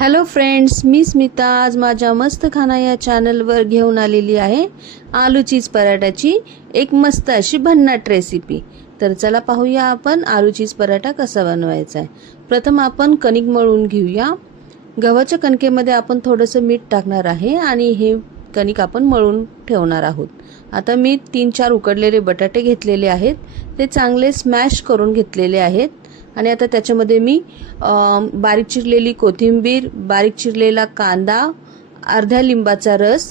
Hello friends, मी स्मिता आज माझ्या मस्त खाना या चॅनलवर घेऊन आलेली आहे आलू चीज पराठाची एक मस्त अशी भन्नाट रेसिपी। तर चला पाहूया आपण आलू चीज पराठा कसा बनवायचा आहे। प्रथम आपण कणिक मळून घेऊया। गव्हाच्या कणकेमध्ये आपण थोडंसं मीठ टाकणार आहे आणि हे कणिक आपण मळून ठेवणार आहोत। आता मी 3-4 उकडलेले बटाटे घेतलेले आहेत, ते चांगले स्मॅश करून घेतलेले आहेत आणि आता त्याच्यामध्ये मी बारीक चिरलेली कोथिंबीर, बारीक चिरलेला कांदा, अर्ध्या लिंबाचा रस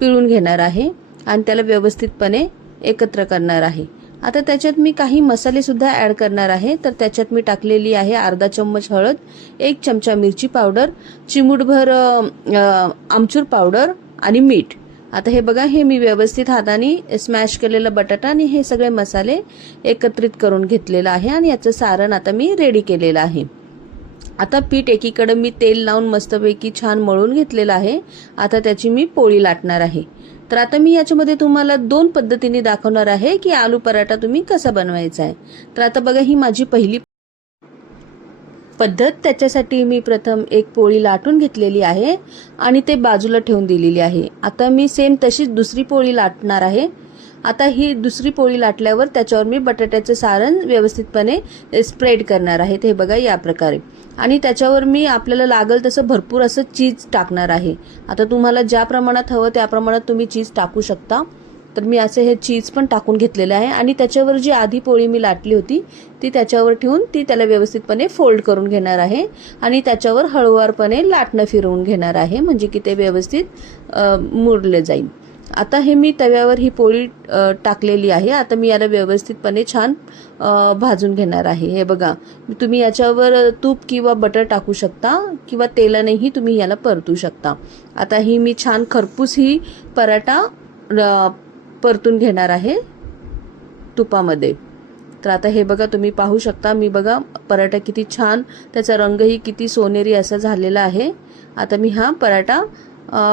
पिळून घेणार आहे आणि त्याला व्यवस्थितपणे एकत्र करणार आहे। आता त्याच्यात मी काही मसाले सुद्धा ऍड करणार आहे। तर त्याच्यात मी टाकलेली आहे अर्धा चम्मच हळद, 1 चमचा मिरची पावडर, चिमूटभर आमचूर पावडर आणि मीठ। आता हे बघा, हे मी व्यवस्थित हाताने स्मॅश केलेला बटाटा आणि हे सगळे मसाले एकत्रित करून घेतलेला आहे आणि याचं सारण आता मी रेडी केलेलं आहे। आता पीठ एकीकडे मी तेल लावून मस्तपैकी छान मळून घेतलेलं आहे। आता त्याची मी पोळी लाटणार आहे। तर आता मी याच्यामध्ये तुम्हाला 2 पद्धतीने दाखवणार आहे की आलू पराठा तुम्ही कसा बनवायचा आहे। तर आता बघा, ही माझी पहिली पद्धत। त्याच्यासाठी मी प्रथम एक पोळी लाटून घेतलेली आहे आणि ते बाजूला ठेवून दिलेली आहे। आता मी सेम तशीच दुसरी पोळी लाटणार आहे। आता ही दुसरी पोळी लाटल्यावर त्याच्यावर मी बटाट्याचे सारण व्यवस्थितपणे स्प्रेड करणार आहे। हे बघा या प्रकारे, आणि त्याच्यावर मी आपल्याला लागल तसं भरपूर असं चीज टाकणार आहे। आता तुम्हाला ज्या प्रमाणात हवं त्या प्रमाणात तुम्ही चीज टाकू शकता। तर मी असे हे चीज पण टाकून घेतलेले आहे आणि त्याच्यावर जी आधी पोळी मी लाटली होती ती त्याच्यावर ठेवून ती त्याला व्यवस्थितपणे फोल्ड करून घेणार आहे आणि त्याच्यावर हळूवारपणे लाटणं फिरवून घेणार आहे, म्हणजे की ते व्यवस्थित मुरले जाईल। आता हे मी तव्यावर ही पोळी टाकलेली आहे। आता मी याला व्यवस्थितपणे छान भाजून घेणार आहे। हे बघा, तुम्ही याच्यावर तूप किंवा बटर टाकू शकता किंवा तेलानेही तुम्ही याला परतू शकता। आता ही मी छान खरपूस ही पराठा परतून घेणार आहे तुपामध्ये। तर आता हे बघा, तुम्ही पाहू शकता, मी बघा पराठा किती छान, त्याचा रंगही किती सोनेरी असा झालेला आहे। आता मी हा पराठा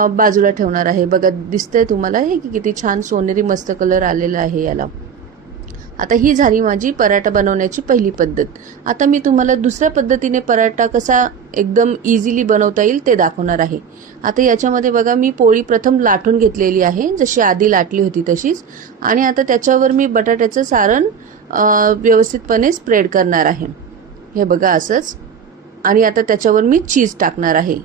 बाजूला ठेवणार आहे। बघा, दिसतंय तुम्हाला हे की किती छान सोनेरी मस्त कलर आलेला आहे याला। आता ही झाली माझी पराठा बनवण्याची पहिली पद्धत। आता मी तुम्हाला दुसऱ्या पद्धतीने पराठा कसा एकदम इझिली बनवता येईल ते दाखवणार आहे। आता याच्यामध्ये बघा, मी पोळी प्रथम लाटून घेतलेली आहे, जशी आधी लाटली होती तशीच, आणि आता त्याच्यावर मी बटाट्याचं सारण व्यवस्थितपणे स्प्रेड करणार आहे। हे बघा असंच, आणि आता त्याच्यावर मी चीज टाकणार आहे।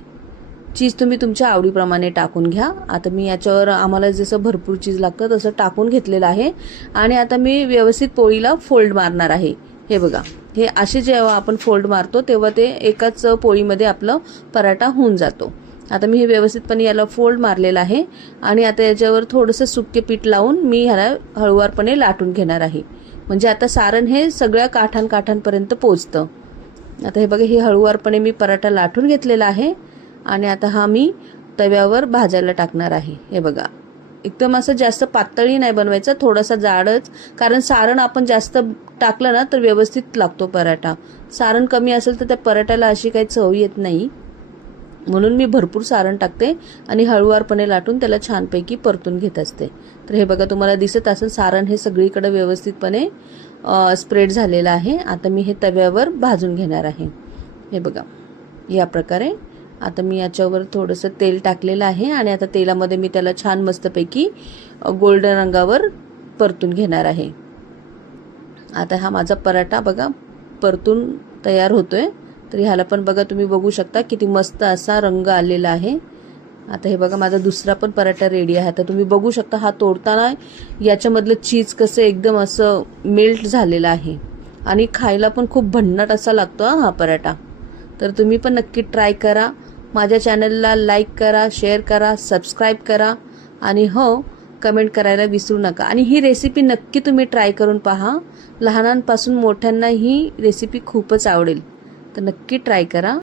चीज तुम्ही तुमच्या आवडीप्रमाणे टाकून घ्या। आता मी याच्यावर आम्हाला जसं भरपूर चीज लागतं तसं टाकून घेतलेलं आहे आणि आता मी व्यवस्थित पोळीला फोल्ड मारणार आहे। हे बघा, हे असे जेव्हा आपण फोल्ड मारतो तेव्हा ते एकाच पोळीमध्ये आपलं पराठा होऊन जातो। आता मी हे व्यवस्थितपणे याला फोल्ड मारलेलं आहे आणि आता याच्यावर थोडंसं सुके पीठ लावून मी ह्याला हळूवारपणे लाटून घेणार आहे, म्हणजे आता सारण हे सगळ्या काठांपर्यंत पोहोचतं। आता हे बघा, हे हळूवारपणे मी पराठा लाटून घेतलेला आहे आणि आता हा मी तव्यावर भाजायला टाकणार आहे। हे बघा, एकदम असं जास्त पातळी नाही बनवायचं, थोडासा जाडच, कारण सारण आपण जास्त टाकलं ना तर व्यवस्थित लागतो पराठा। सारण कमी असेल तर त्या पराठ्याला अशी काही चव येत नाही, म्हणून मी भरपूर सारण टाकते आणि हळूवारपणे लाटून त्याला छानपैकी परतून घेत असते। तर हे बघा, तुम्हाला दिसत असेल सारण हे सगळीकडे व्यवस्थितपणे स्प्रेड झालेलं आहे। आता मी हे तव्यावर भाजून घेणार आहे। हे बघा या प्रकारे। आता मी याच्यावर थोडंसं तेल टाकलेलं आहे आणि आता तेलामध्ये मी त्याला छान मस्तपैकी गोल्डन रंगावर परतून घेणार आहे। आता हा माझा पराठा बघा परतून तयार होतोय। तर ह्याला पण बघा, तुम्ही बघू शकता किती मस्त असा रंग आलेला आहे। आता हे बघा, माझा दुसरा पण पराठा रेडी आहे। आता तुम्ही बघू शकता हा तोडताना याच्यामधलं चीज कसं एकदम असं मेल्ट झालेलं आहे आणि खायला पण खूप भन्नाट असा लागतो हा पराठा। तर तुम्ही पण नक्की ट्राय करा। माझ्या चॅनलला लाईक करा, शेअर करा, सबस्क्राईब करा आणि हो, कमेंट करायला विसरू नका। आणि ही रेसिपी नक्की तुम्ही ट्राय करून पहा, लहानांपासून मोठ्यांना ही रेसिपी खूपच आवडेल। तर नक्की ट्राय करा।